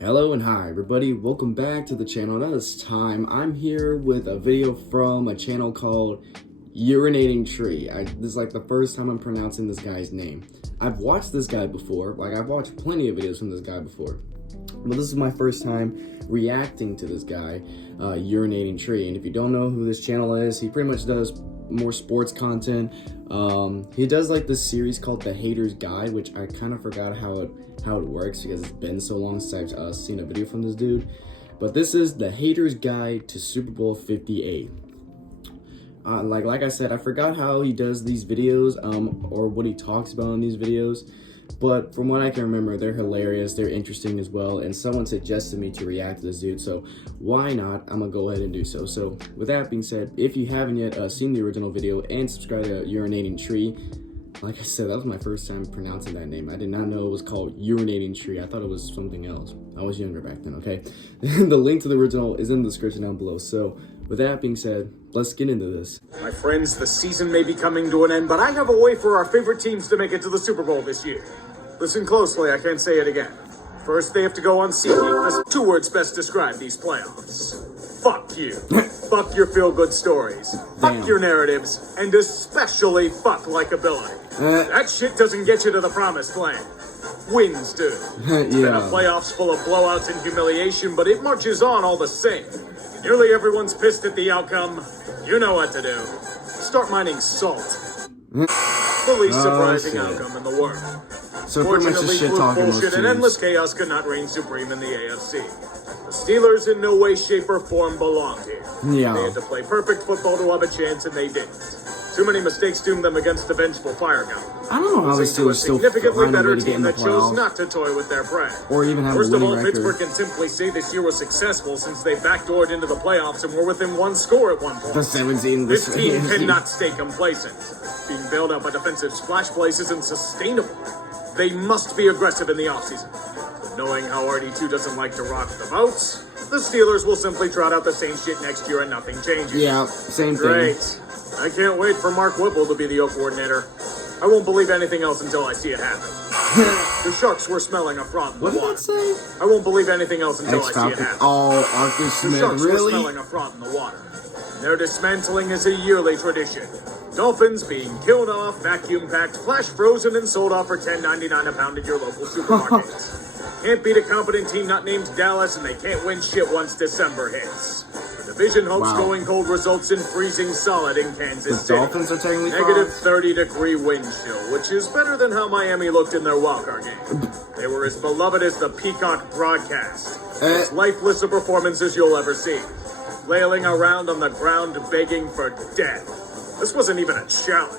Hello and hi everybody, welcome back to the channel. Now this time I'm here with a video from a channel called Urinating Tree. This is like the first time I'm pronouncing this guy's name. I've watched this guy before, I've watched plenty of videos from this guy before, but this is my first time reacting to this guy, Urinating Tree. And if you don't know who this channel is, he pretty much does more sports content. He does like this series called The Hater's Guide, which I kind of forgot how it works because it's been so long since I've seen a video from this dude. But this is The Hater's Guide to Super Bowl 58. Like I said, I forgot how he does these videos, or what he talks about in these videos. But from what I can remember, they're hilarious, they're interesting as well, and someone suggested me to react to this dude, so why not? I'm gonna go ahead and do so. So with that being said, if you haven't yet seen the original video and subscribed to Urinating Tree, like I said, that was my first time pronouncing that name. I did not know it was called Urinating Tree. I thought it was something else. I was younger back then, okay? The link to the original is in the description down below. So with that being said, let's get into this. My friends, the season may be coming to an end, but I have a way for our favorite teams to make it to the Super Bowl this year. Listen closely, I can't say it again. First, they have to go on SeatGeek. There's 2 words best describe these playoffs. Fuck you. Fuck your feel-good stories. Fuck your narratives. And especially fuck likability. That shit doesn't get you to the promised land. Wins do. It's been a playoffs full of blowouts and humiliation, but it marches on all the same. Nearly everyone's pissed at the outcome. You know what to do. Start mining salt. The least surprising outcome in the world. So pretty much just shit talking bullshit and endless chaos could not reign supreme in the AFC. The Steelers in no way, shape, or form belonged here. Yeah. They had to play perfect football to have a chance, and they didn't. Too many mistakes doomed them against a vengeful fire gun. I don't know how the Steelers still significantly better to get in team the that chose playoffs, not to toy with their prey. or even have First a of winning all, record. Pittsburgh can simply say this year was successful since they backdoored into the playoffs and were within 1 score at one point. The 17. This team cannot stay complacent. Being bailed out by defensive splash plays isn't sustainable. They must be aggressive in the offseason. But knowing how RD2 doesn't like to rock the boat, the Steelers will simply trot out the same shit next year and nothing changes. Yeah, same thing. Great. I can't wait for Mark Whipple to be the O coordinator. I won't believe anything else until I see it happen. The Sharks were smelling a fraud in the water. What did that say? I won't believe anything else until I see it happen. Oh, Arthur Smith, The Sharks were really? smelling a fraud in the water. Their dismantling is a yearly tradition. Dolphins being killed off, vacuum-packed, flash-frozen, and sold off for $10.99 a pound at your local supermarkets. Can't beat a competent team not named Dallas, and they can't win shit once December hits. The division hopes going cold results in freezing solid in Kansas City. The Dolphins are technically Negative 30-degree wind chill, which is better than how Miami looked in their wildcard game. They were as beloved as the Peacock broadcast. As lifeless a performance as you'll ever see. Flailing around on the ground begging for death. This wasn't even a challenge.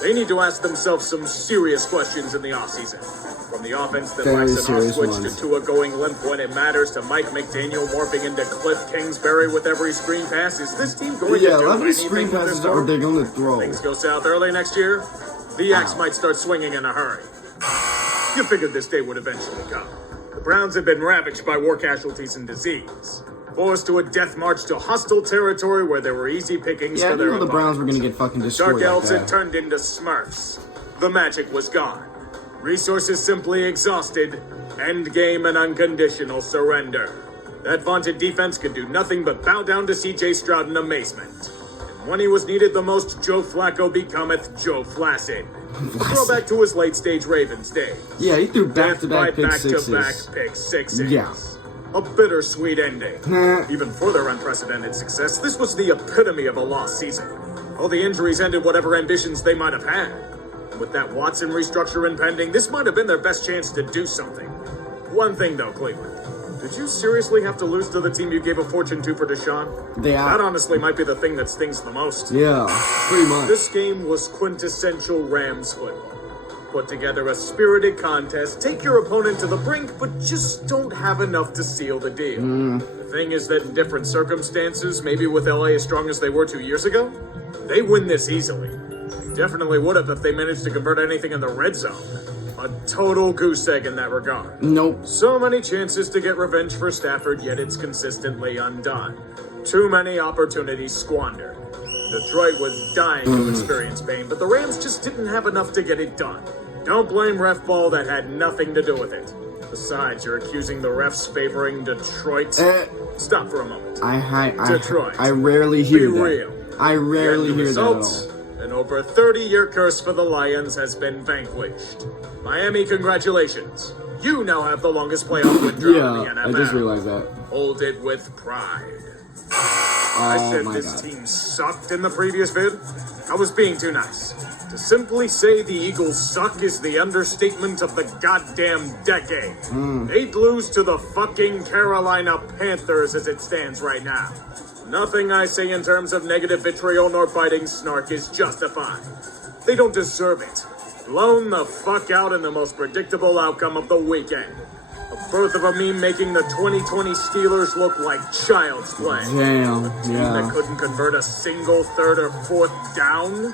They need to ask themselves some serious questions in the offseason. From the offense that lacks an off switch to Tua going limp when it matters to Mike McDaniel morphing into Cliff Kingsbury with every screen pass, is this team going to do how many anything screen passes are they going to throw? Things go south early next year, the axe might start swinging in a hurry. You figured this day would eventually come. The Browns have been ravaged by war casualties and disease. Forced to a death march to hostile territory where there were easy pickings for their the Browns were going to get fucking destroyed. Dark elves had turned into Smurfs. The magic was gone. Resources simply exhausted. Endgame and unconditional surrender. That vaunted defense could do nothing but bow down to CJ Stroud in amazement. And when he was needed the most, Joe Flacco becometh Joe Flaccid. Throwback to his late-stage Ravens days. Yeah, he threw back-to-back pick sixes. Back-to-back pick sixes. Yeah. A bittersweet ending. Even for their unprecedented success, this was the epitome of a lost season. All the injuries ended whatever ambitions they might have had. And with that Watson restructure impending, this might have been their best chance to do something. One thing though, Cleveland. Did you seriously have to lose to the team you gave a fortune to for Deshaun? That honestly might be the thing that stings the most. Yeah, pretty much. This game was quintessential Rams football. Put together a spirited contest, take your opponent to the brink, but just don't have enough to seal the deal. The thing is that in different circumstances, maybe with LA as strong as they were 2 years ago, they win this easily. Definitely would have if they managed to convert anything in the red zone. A total goose egg in that regard. Nope. So many chances to get revenge for Stafford, yet it's consistently undone. Too many opportunities squandered. Detroit was dying to experience pain, but the Rams just didn't have enough to get it done. Don't blame ref ball, that had nothing to do with it. Besides, you're accusing the refs favoring Detroit. Stop for a moment. Detroit. I rarely hear Be that. real. I rarely hear that at all. An over 30-year curse for the Lions has been vanquished. Miami, congratulations. You now have the longest playoff win drought in the NFL. I just realized that. Hold it with pride. Oh, I said my this God. team sucked in the previous vid. I was being too nice. To simply say the Eagles suck is the understatement of the goddamn decade. They'd lose to the fucking Carolina Panthers as it stands right now. Nothing I say in terms of negative vitriol nor biting snark is justified. They don't deserve it. Blown the fuck out in the most predictable outcome of the weekend. A birth of a meme making the 2020 Steelers look like child's play. Damn, That couldn't convert a single third or fourth down?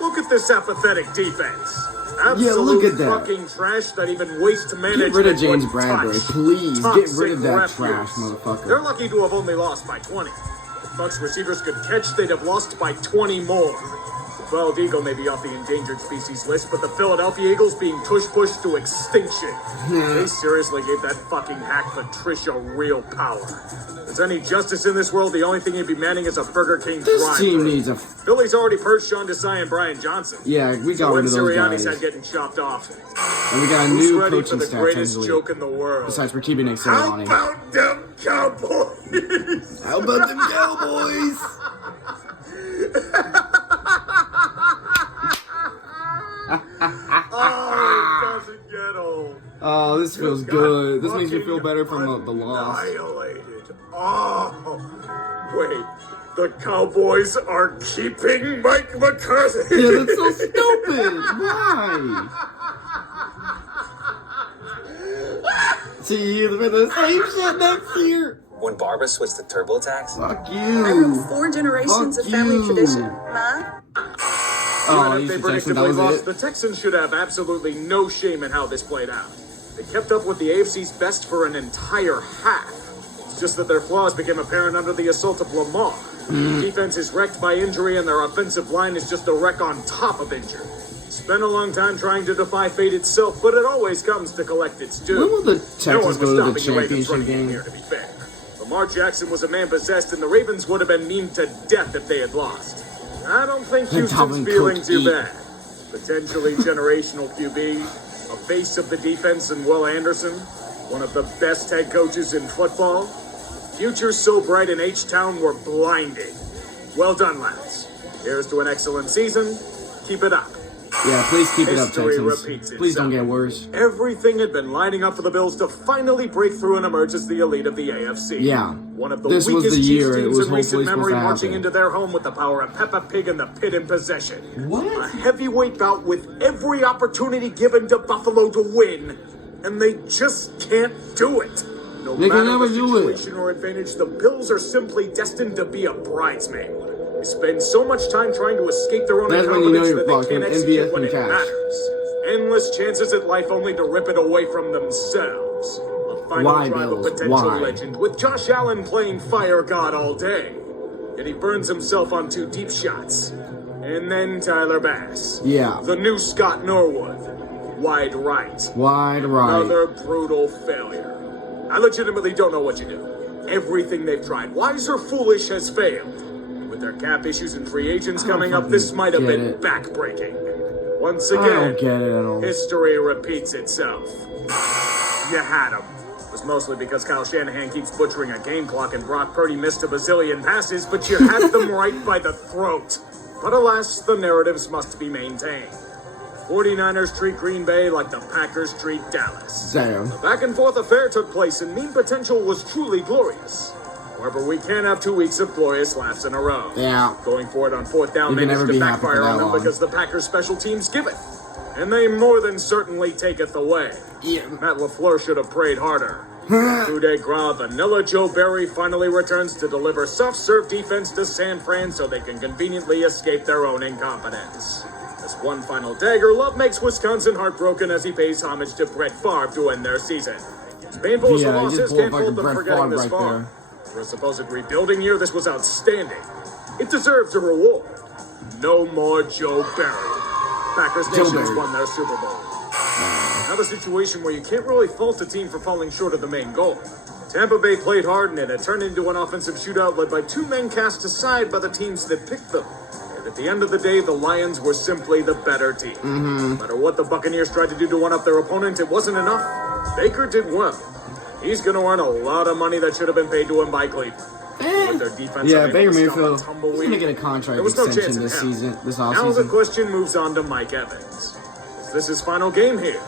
Look at this apathetic defense. Absolute look at that. fucking trash that even waste management Get rid of James would Bradbury, touch. please. Get Toxic rid of that refuse. trash, motherfucker. They're lucky to have only lost by 20. If Bucks receivers could catch, they'd have lost by 20 more. The bald eagle may be off the endangered species list, but the Philadelphia Eagles being pushed to extinction. They seriously gave that fucking hack Patricia real power. If there's any justice in this world, the only thing he'd be manning is a Burger King This drive-thru. team needs a... Philly's already purged Sean Desai and Brian Johnson. Yeah, we got rid of those Sirianni's guys. had getting chopped off. And we got a Who's new ready for coaching the staff, greatest technically. joke in the world? Besides, we're keeping Nick How Sirianni. about them Cowboys? How about them Cowboys? Oh, it doesn't get old. Oh, this feels good. This makes me feel better from the loss. Annihilated. Oh, wait. The Cowboys are keeping Mike McCarthy. Yeah, that's so stupid. Why? See you for the same shit next year. When Barbara switched to TurboTax? Fuck I you. grew 4 generations Fuck of family you. tradition. Ma? Oh, Even if they he's the Texans. That predictably was lost, it. the Texans should have absolutely no shame in how this played out. They kept up with the AFC's best for an entire half. It's just that their flaws became apparent under the assault of Lamar. Defense is wrecked by injury, and their offensive line is just a wreck on top of injury. Spent a long time trying to defy fate itself, but it always comes to collect its due. When will the No Texans one go was to the stopping the Ravens championship running game game? here, to be fair. Lamar Jackson was a man possessed, and the Ravens would have been memed to death if they had lost. I don't think Houston's Dalvin feeling Cook too eat. bad. Potentially generational QB, a face of the defense in Will Anderson, one of the best head coaches in football. Futures so bright in H-Town were blinding. Well done, lads. Here's to an excellent season. Keep it up. Yeah, please keep it up, History Texans. repeats Please don't itself. get worse. Everything had been lining up for the Bills to finally break through and emerge as the elite of the AFC. Yeah. One of the This was weakest the year Chiefs it teams was in recent hopefully supposed memory to marching happen. into their home with the power of Peppa Pig and the pit in possession. What? A heavyweight bout with every opportunity given to Buffalo to win, and they just can't do it. No They can matter never the do it. situation or advantage, the Bills are simply destined to be a bridesmaid. They spend so much time trying to escape their own That's when you know incompetence you're that they fucked, can't when execute envious when and it cash. matters. Endless chances at life only to rip it away from themselves. A final Why, drive of Bills? potential Why? legend with Josh Allen playing fire god all day. Yet he burns himself on 2 deep shots. And then Tyler Bass. Yeah. The new Scott Norwood. Wide right. Wide right. Another brutal failure. I legitimately don't know what you do. Everything they've tried, wise or foolish, has failed. With their cap issues and free agents I don't coming up, this fucking might have get been it. backbreaking. Once I again, don't get it at all. history repeats itself. You had him. It was mostly because Kyle Shanahan keeps butchering a game clock and Brock Purdy missed a bazillion passes, but you had them right by the throat. But alas, the narratives must be maintained. 49ers treat Green Bay like the Packers treat Dallas. Damn. The back and forth affair took place and meme potential was truly glorious. However, we can't have 2 weeks of glorious laughs in a row. Yeah. Going for it on 4th down You can never managed to be happy for backfire that on them long. because the Packers special teams giveth. And they more than certainly taketh away. Yeah. Matt LaFleur should have prayed harder. Coup de grace, Vanilla Joe Barry finally returns to deliver soft-serve defense to San Fran so they can conveniently escape their own incompetence. As one final dagger, Love makes Wisconsin heartbroken as he pays homage to Brett Favre to end their season. As painful as the Yeah, he loss just is, pulled can't fucking fault them Brett for getting Favre this right far. there. For a supposed rebuilding year, this was outstanding. It deserves a reward. No more Joe Barry. Packers Joe Nations Barry. won their Super Bowl. Another situation where you can't really fault a team for falling short of the main goal. Tampa Bay played hard and it turned into an offensive shootout led by two men cast aside by the teams that picked them. And at the end of the day, the Lions were simply the better team. No matter what the Buccaneers tried to do to one-up their opponent, it wasn't enough. Baker did well. He's going to earn a lot of money that should have been paid to him by Cleveland. With their defense, yeah, Baker Mayfield is going to get a contract extension this season, this offseason. Now the question moves on to Mike Evans. Is this his final game here?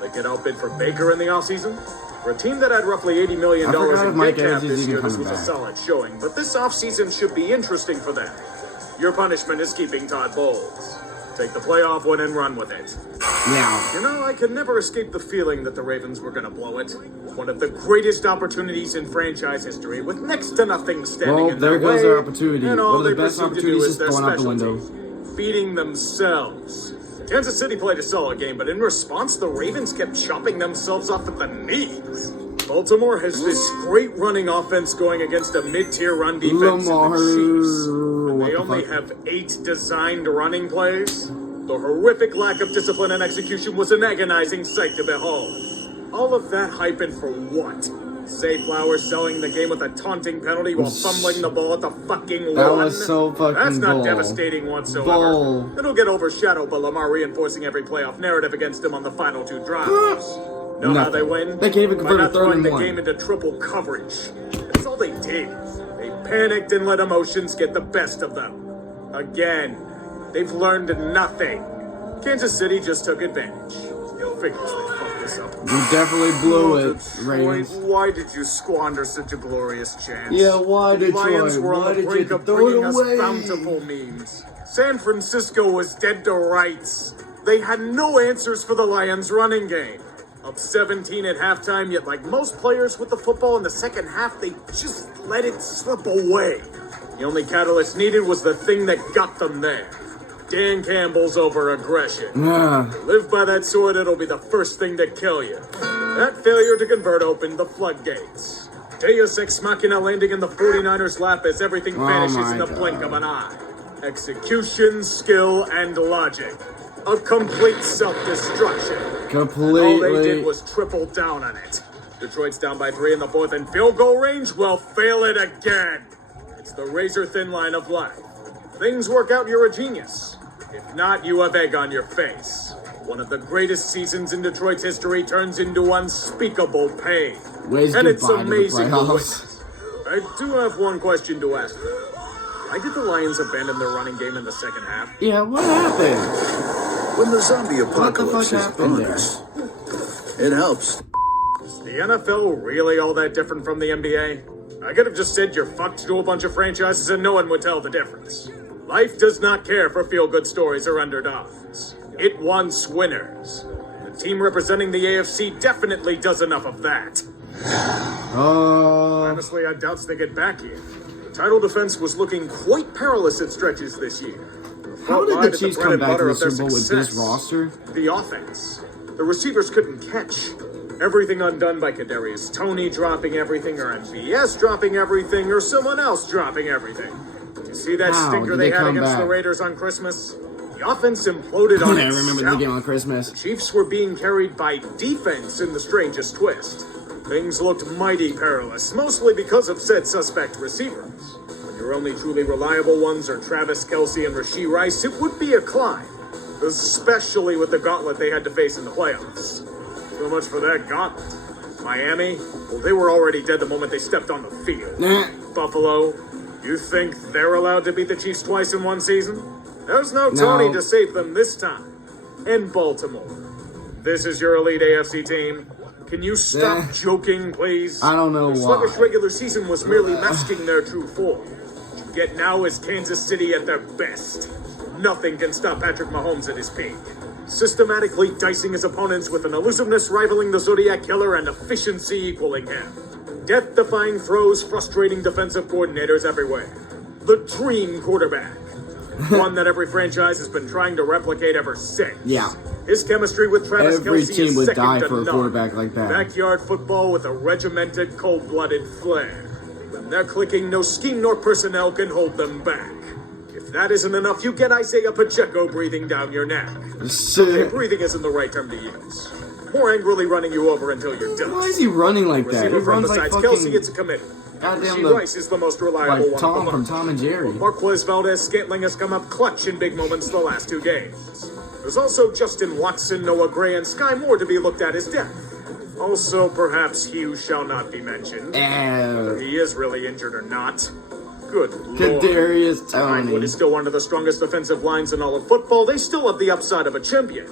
Will they get outbid for Baker in the offseason? For a team that had roughly $80 million in dead cap this year, this was a solid showing. But this offseason should be interesting for them. Your punishment is keeping Todd Bowles. Take the playoff win and run with it. Yeah. You know, I could never escape the feeling that the Ravens were going to blow it. One of the greatest opportunities in franchise history, with next to nothing standing in their way. Well, there goes our opportunity. And One all of the they best proceed to do opportunities is is their thrown out the window. specialty, beating themselves. Kansas City played a solid game, but in response, the Ravens kept chopping themselves off at the knees. Baltimore has this great running offense going against a mid-tier run defense in the Chiefs. And they only have 8 designed running plays. The horrific lack of discipline and execution was an agonizing sight to behold. All of that hype and for what? Zay Flowers selling the game with a taunting penalty while fumbling the ball at the fucking That one. was so fucking That's not bull. devastating whatsoever. Bull. It'll get overshadowed by Lamar reinforcing every playoff narrative against him on the final 2 drives. Know how they win? They can't even By convert a not third throwing and the one. game into triple coverage. That's all they did. They panicked and let emotions get the best of them. Again, they've learned nothing. Kansas City just took advantage. Figures they fucked this up. You definitely blew it, Detroit, Ravens. why did you squander such a glorious chance? Yeah, why, The Detroit? Lions were on Why the did brink you of throw bringing it us away? bountiful memes. San Francisco was dead to rights. They had no answers for the Lions' running game. Up 17 at halftime, yet like most players with the football in the second half, they just let it slip away. The only catalyst needed was the thing that got them there. Dan Campbell's over-aggression. Live by that sword, it'll be the first thing to kill you. That failure to convert opened the floodgates. Deus Ex Machina landing in the 49ers' lap as everything vanishes in the blink of an eye. Execution, skill, and logic. A complete self-destruction. Completely. All they did was triple down on it. Detroit's down by 3 in the 4th and field goal range. Well, fail it again. It's the razor-thin line of life. Things work out, you're a genius. If not, you have egg on your face. One of the greatest seasons in Detroit's history turns into unspeakable pain. Waves And it's goodbye to the amazing to playoffs. witness. I do have one question to ask you. Why did the Lions abandon their running game in the second half? Yeah, what happened? When the zombie What the fuck apocalypse is happened on there? us, it helps. Is the NFL really all that different from the NBA? I could have just said you're fucked to a bunch of franchises and no one would tell the difference. Life does not care for feel-good stories or underdogs. It wants winners. The team representing the AFC definitely does enough of that. Honestly, I doubt they get back here. The title defense was looking quite perilous at stretches this year. How did Line the at Chiefs bread come and back to butter the of their Super Bowl with success. this roster? The offense. The receivers couldn't catch. Everything undone by Kadarius Toney dropping everything, or MVS dropping everything, or someone else dropping everything. You see that How stinker did they they had come against the back? Raiders on Christmas? The offense imploded on I remember the itself. game on Christmas. Chiefs were being carried by defense in the strangest twist. Things looked mighty perilous, mostly because of said suspect receivers. When your only truly reliable ones are Travis Kelce and Rashee Rice, it would be a climb, especially with the gauntlet they had to face in the playoffs. So much for that gauntlet. Miami, well, they were already dead the moment they stepped on the field. Buffalo, you think they're allowed to beat the Chiefs twice in one season? There's no Tony No. to save them this time. And Baltimore. This is your elite AFC team. Can you stop joking, please? I don't know Their why. sluggish regular season was merely masking their true form. What you get now is Kansas City at their best. Nothing can stop Patrick Mahomes at his peak. Systematically dicing his opponents with an elusiveness rivaling the Zodiac Killer and efficiency equaling him. Death-defying throws, frustrating defensive coordinators everywhere. The dream quarterback. One that every franchise has been trying to replicate ever since. Yeah. His chemistry with Travis Every Kelce team is would second die to for a none. quarterback like that. Backyard football with a regimented, cold-blooded flair. When they're clicking, no scheme nor personnel can hold them back. If that isn't enough, you get Isaiah Pacheco breathing down your neck. Okay, breathing isn't the right term to use. more angrily running you over until you're done. Why is he running like that? He Receiver from runs like besides fucking Kelsey, it's a committee. goddamn Rasheed Rice is the most reliable like one Tom of the from bunch. Tom and Jerry. Marquez Valdez-Scantling has come up clutch in big moments the last 2 games. There's also Justin Watson, Noah Gray, and Sky Moore to be looked at as depth. Also, perhaps Hugh shall not be mentioned. Whether he is really injured or not. Good lord. Kadarius Behind what Toney. is still one of the strongest defensive lines in all of football, they still have the upside of a champion.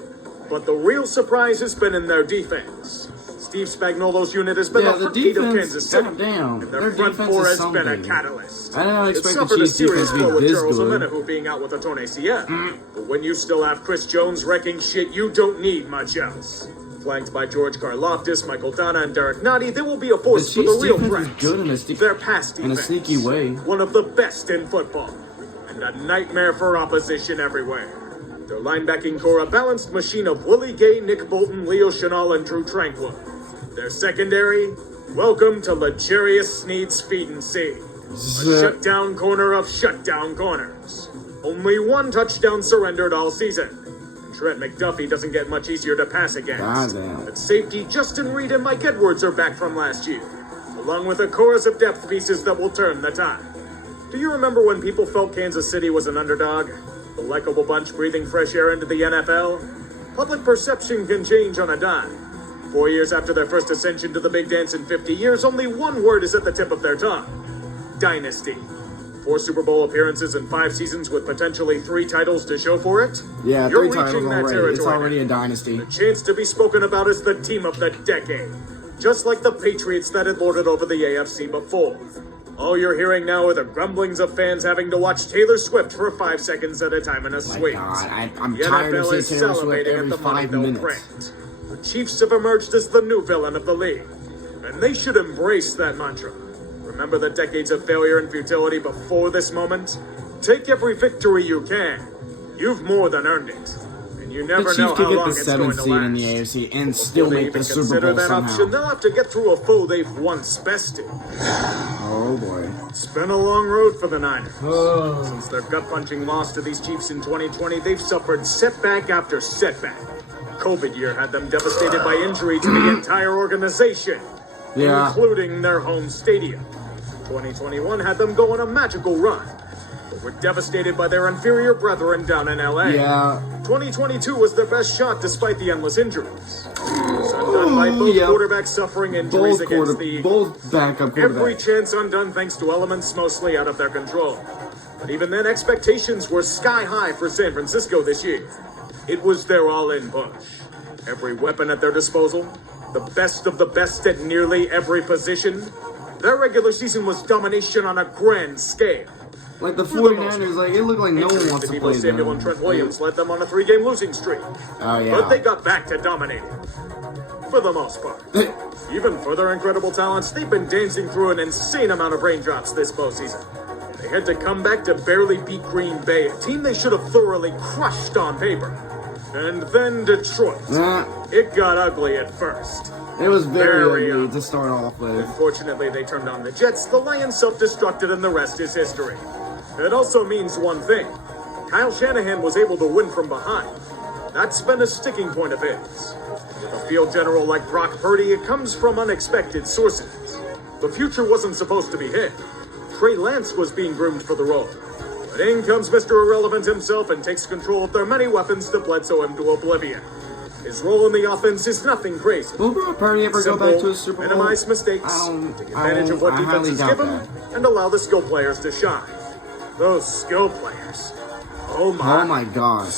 But the real surprise has been in their defense. Steve Spagnuolo's unit has been Yeah, the the heartbeat of defense, Kansas City. goddamn, And their their front defense four is has been a something. catalyst. I did not It expect the suffered a Chiefs serious defense to blow be with this Charles good. Omenihu being out with a torn ACL. But when you still have Chris Jones wrecking shit, you don't need much else. Flanked by George Karlaftis, Michael Donna, and Derek Nottie, they will be a The force for the Chiefs real defense threat. is good in a, sneak- Their pass in a defense, sneaky way. one of the best in football, and a nightmare for opposition everywhere. Their linebacking core, a balanced machine of Willie Gay, Nick Bolton, Leo Chenal, and Drew Tranquil. Their secondary, welcome to Legarius Sneed's Feed and See. A shutdown corner of shutdown corners. Only 1 touchdown surrendered all season. Trent McDuffie doesn't get much easier to pass against. Goddamn. At safety, Justin Reed and Mike Edwards are back from last year, along with a chorus of depth pieces that will turn the tide. Do you remember when people felt Kansas City was an underdog? The likable bunch breathing fresh air into the NFL? Public perception can change on a dime. 4 years after their first ascension to the big dance in 50 years, only one word is at the tip of their tongue. Dynasty. 4 Super Bowl appearances in 5 seasons with potentially 3 titles to show for it? Yeah, You're 3 titles reaching that already. It's territory already now. a dynasty. The chance to be spoken about as the team of the decade. Just like the Patriots that had lorded over the AFC before. All you're hearing now are the grumblings of fans having to watch Taylor Swift for 5 seconds at a time in a My suite. God, I'm The tired of NFL seeing is Taylor Swift salivating every at the money 5 they'll minutes. print. The Chiefs have emerged as the new villain of the league. And they should embrace that mantra. Remember the decades of failure and futility before this moment? Take every victory you can. You've more than earned it. And you The never Chiefs know could how get long the it's going 7th to seed in the last. AFC and Before still they make even the Super consider Bowl that option, somehow. they'll have to get through a foe they've once bested. Oh boy. It's been a long road for the Niners. Since their gut-punching loss to these Chiefs in 2020, they've suffered setback after setback. COVID year had them devastated by injury to the entire organization, Yeah. including their home stadium. 2021 had them go on a magical run, but were devastated by their inferior brethren down in LA. Yeah. 2022 was their best shot despite the endless injuries. It was undone by both yeah. quarterbacks suffering injuries Both against the both backup every quarterbacks. chance undone thanks to elements mostly out of their control. But even then, expectations were sky high for San Francisco this year. It was their all-in push. Every weapon at their disposal, the best of the best at nearly every position. Their regular season was domination on a grand scale. Like the For the 49ers, like it looked like no one Injuries wants to to Deebo play Samuel and them. Trent Williams led them on a 3-game losing streak. Oh yeah. But they got back to dominating. For the most part. Even for their incredible talents, they've been dancing through an insane amount of raindrops this postseason. They had to come back to barely beat Green Bay, a team they should have thoroughly crushed on paper. And then Detroit. It got ugly at first. It was very Very ugly to start off with. Unfortunately, they turned on the Jets, the Lions self-destructed, and the rest is history. It also means one thing. Kyle Shanahan was able to win from behind. That's been a sticking point of his. With a field general like Brock Purdy, it comes from unexpected sources. The future wasn't supposed to be him. Trey Lance was being groomed for the role. But in comes Mr. Irrelevant himself and takes control of their many weapons that Bledsoe him to oblivion. His role in the offense is nothing crazy. Will Brock Purdy ever go back to a Super Bowl? Minimize mistakes, take advantage of what I highly defenses doubt give him, that. and allow the skill players to shine. Those skill players. Oh Oh my gosh.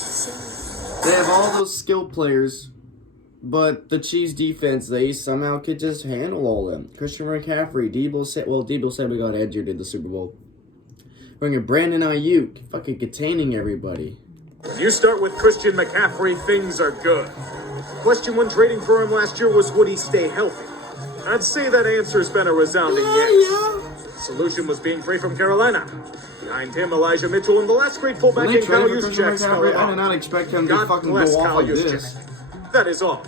They have all those skill players, but the Chiefs defense, they somehow could just handle all of them. Christian McCaffrey, Debo said we got injured in the Super Bowl. Bringing Brandon Ayuk, fucking containing everybody. When you start with Christian McCaffrey, things are good. The question when trading for him last year was, would he stay healthy? I'd say that answer's been a resounding yes. The solution was being free from Carolina. Behind him, Elijah Mitchell, and the last great fullback When they in Kyle traded for Christian Juszczyk fell McCaffrey, I apart. did not expect him to God fucking bless go off Kyle like Juszczyk. this. That is all.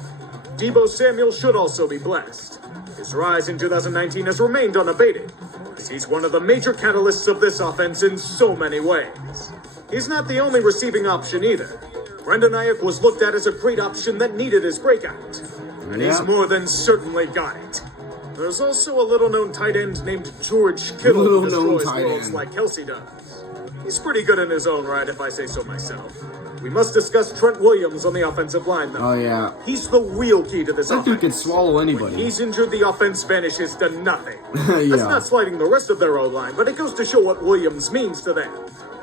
Deebo Samuel should also be blessed. His rise in 2019 has remained unabated, as he's one of the major catalysts of this offense in so many ways. He's not the only receiving option either. Brendan Ayuk was looked at as a great option that needed his breakout. And he's more than certainly got it. There's also a little-known tight end named George Kittle who destroys worlds like Kelsey does. He's pretty good in his own right, if I say so myself. We must discuss Trent Williams on the offensive line, though. Oh, yeah. He's the real key to this offense. That dude can swallow anybody. When he's injured, the offense vanishes to nothing. Yeah. That's not slighting the rest of their O-line, but it goes to show what Williams means to them.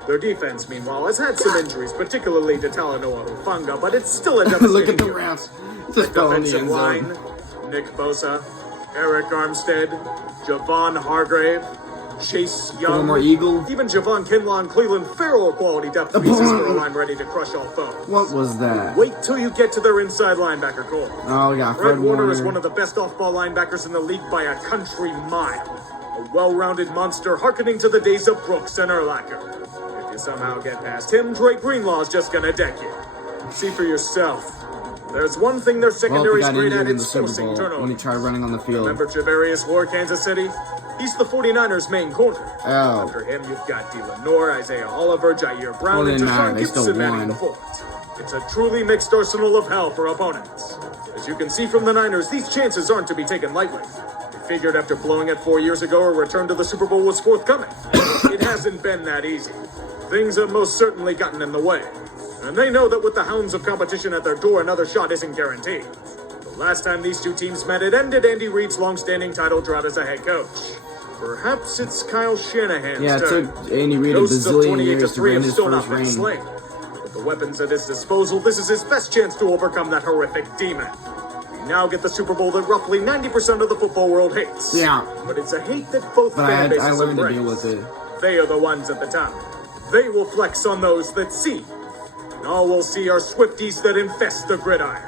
Their defense, meanwhile, has had some injuries, particularly to Talanoa Hufanga, but it's still a devastating Look at the unit. routes. The defensive line, Nick Bosa, Eric Armstead, Javon Hargrave, Chase Young, Former Eagle. even Javon Kinlaw and Cleveland Farrell quality depth pieces for a line ready to crush all foes. What was that? Wait till you get to their inside linebacker core. Oh, yeah, Fred Warner is one of the best off-ball linebackers in the league by a country mile. A well-rounded monster hearkening to the days of Brooks and Urlacher. If you somehow get past him, Dre Greenlaw's just gonna deck you. See for yourself. There's one thing their secondary's great at, it's forcing turnovers. When he tried running on the field. Remember Javarius Ward, Kansas City? He's the 49ers' main corner. Oh. After him, you've got D. Lenore, Isaiah Oliver, Jair Brown, and Tashawn Gibson manning the fort. It's a truly mixed arsenal of hell for opponents. As you can see from the Niners, these chances aren't to be taken lightly. They figured after blowing it 4 years ago, a return to the Super Bowl was forthcoming. It hasn't been that easy. Things have most certainly gotten in the way. And they know that with the hounds of competition at their door, another shot isn't guaranteed. The last time these two teams met, it ended Andy Reid's long-standing title drought as a head coach. Perhaps it's Kyle Shanahan's turn. Yeah, it took Andy Reid a bazillion years to win his first ring. With the weapons at his disposal, this is his best chance to overcome that horrific demon. We now get the Super Bowl that roughly 90% of the football world hates. Yeah. But it's a hate that both fan bases I learned embrace. to deal with it. They are the ones at the top. They will flex on those that see. And all we'll see are Swifties that infest the gridiron.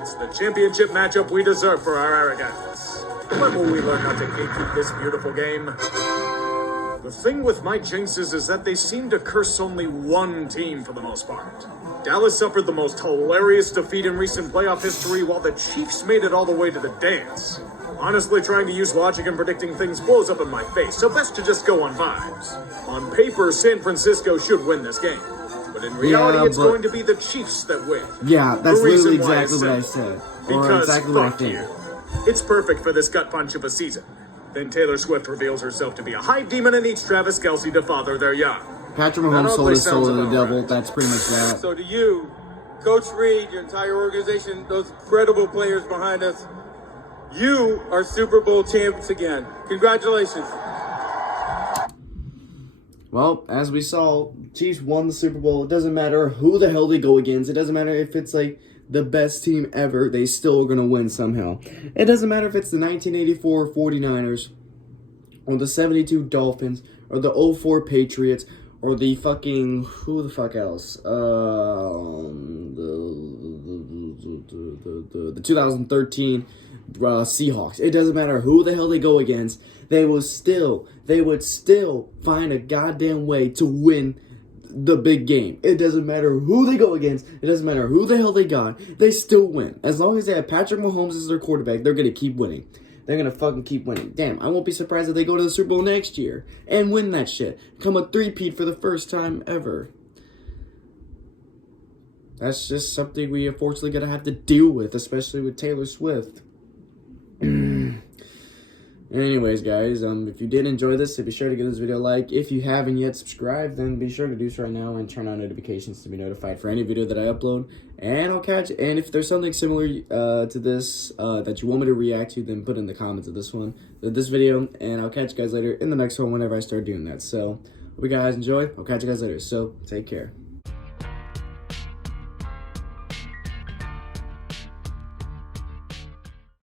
It's the championship matchup we deserve for our arrogance. When will we learn how to gatekeep this beautiful game? The thing with my jinxes is that they seem to curse only one team for the most part. Dallas suffered the most hilarious defeat in recent playoff history, while the Chiefs made it all the way to the dance. Honestly, trying to use logic and predicting things blows up in my face, so best to just go on vibes. On paper, San Francisco should win this game. But in reality, it's going to be the Chiefs that win. Yeah, that's literally exactly what I simple. said. Or Because exactly what I fuck think. you. It's perfect for this gut punch of a season. Then Taylor Swift reveals herself to be a hive demon and needs Travis Kelce to father their young. Patrick Mahomes sold his soul to the about devil. right. That's pretty much that. So to you, Coach Reid, your entire organization, those incredible players behind us, you are Super Bowl champs again. Congratulations. Well, as we saw, Chiefs won the Super Bowl. It doesn't matter who the hell they go against. It doesn't matter if it's like the best team ever. They still are going to win somehow. It doesn't matter if it's the 1984 49ers or the 72 Dolphins or the 04 Patriots or the fucking, who the fuck else? The 2013 Seahawks. It doesn't matter who the hell they go against. They would still find a goddamn way to win the big game. It doesn't matter who they go against. It doesn't matter who the hell they got. They still win. As long as they have Patrick Mahomes as their quarterback, they're going to keep winning. They're going to fucking keep winning. Damn, I won't be surprised if they go to the Super Bowl next year and win that shit. Become a three-peat for the first time ever. That's just something we unfortunately going to have to deal with, especially with Taylor Swift. Anyways, guys, if you did enjoy this, be sure to give this video a like. If you haven't yet subscribed, then be sure to do so right now and turn on notifications to be notified for any video that I upload. And if there's something similar to this that you want me to react to, then put in the comments of this video, and I'll catch you guys later in the next one whenever I start doing that. So, hope you guys enjoy. I'll catch you guys later. So, take care.